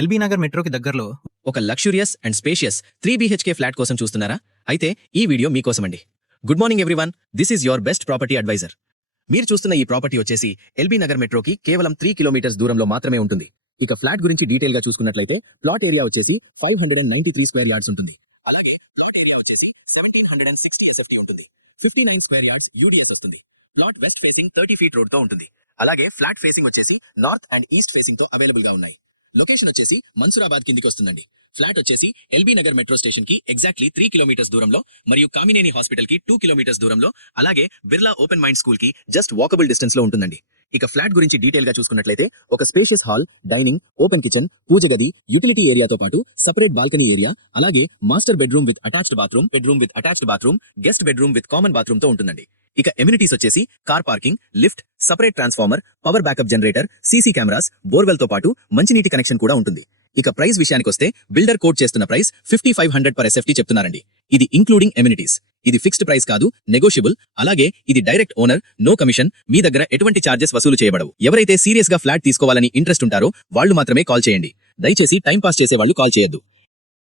LB Nagar మెట్రోకి దగ్గరలో ఒక luxurious and spacious 3 BHK flat కోసం చూస్తున్నారా? అయితే ఈ వీడియో మీకోసమండి. Good morning everyone, this is your best property advisor. మీరు చూస్తున్న ఈ ప్రాపర్టీ వచ్చేసి ఎల్బీ నగర్ మెట్రోకి కేవలం 3 కిలోమీటర్స్ దూరంలో మాత్రమే ఉంటుంది. ఇక ఫ్లాట్ గురించి డీటెయిల్ గా చూసుకున్నట్లయితే ప్లాట్ ఏరియా వచ్చేసి 593 స్క్వేర్ యార్డ్స్ ఉంటుంది. అలాగే ప్లాట్ ఏరియా వచ్చేసి 1760 SFT ఉంటుంది. 59 స్క్వేర్ యార్డ్స్ UDS వస్తుంది. Plot west facing 30 feet road తో ఉంటుంది. అలాగే ఫ్లాట్ ఫేసింగ్ వచ్చేసి నార్త్ అండ్ ఈస్ట్ ఫేసింగ్ తో అవైలబుల్ గా ఉన్నాయి. లొకేషన్ వచ్చేసి మన్సూరాబాద్ కిందికి వస్తుందండి. ఫ్లాట్ వచ్చేసి ఎల్బీ నగర్ మెట్రో స్టేషన్ కి ఎగ్జాక్ట్లీ 3 కిలోమీటర్స్ దూరంలో, మరియు కామినేని హాస్పిటల్ కి 2 కిలోమీటర్స్ దూరంలో, అలాగే బిర్లా ఓపెన్ మైండ్ స్కూల్ కి జస్ట్ వాకబుల్ డిస్టెన్స్ లో ఉంటుందండి. ఇక ఫ్లాట్ గురించి డీటెయిల్ గా చూసుకున్నట్లయితే ఒక spacious hall, dining, open kitchen, పూజ గది, యూటిలిటీ ఏరియాతో పాటు సపరేట్ బాల్కనీ ఏరియా, అలాగే master bedroom with attached bathroom, guest bedroom with common bathroom తో ఉంటుందండి. ఇక ఎమ్యూనిటీస్ వచ్చేసి car parking, lift, separate transformer, power backup generator, CC cameras, borewell తో పాటు మంచినీటి కనెక్షన్ కూడా ఉంటుంది. ఇక ప్రైస్ విషయానికొస్తే బిల్డర్ కోట్ చేస్తున్న ప్రైస్ 5500 per SFT చెప్తున్నారండి. ఇది ఇంక్లూడింగ్ ఎమ్యూనిటీస్. ఇది ఫిక్స్డ్ ప్రైస్ కాదు, నెగోషియబుల్. అలాగే ఇది డైరెక్ట్ ఓనర్, నో కమిషన్. మీ దగ్గర ఎటువంటి చార్జెస్ వసూలు చేయబడవు. ఎవరైతే సీరియస్ గా ఫ్లాట్ తీసుకోవాలని ఇంట్రెస్ట్ ఉంటారో వాళ్ళు మాత్రమే కాల్ చేయండి. దయచేసి టైం పాస్ చేసే వాళ్ళు కాల్ చేయొద్దు.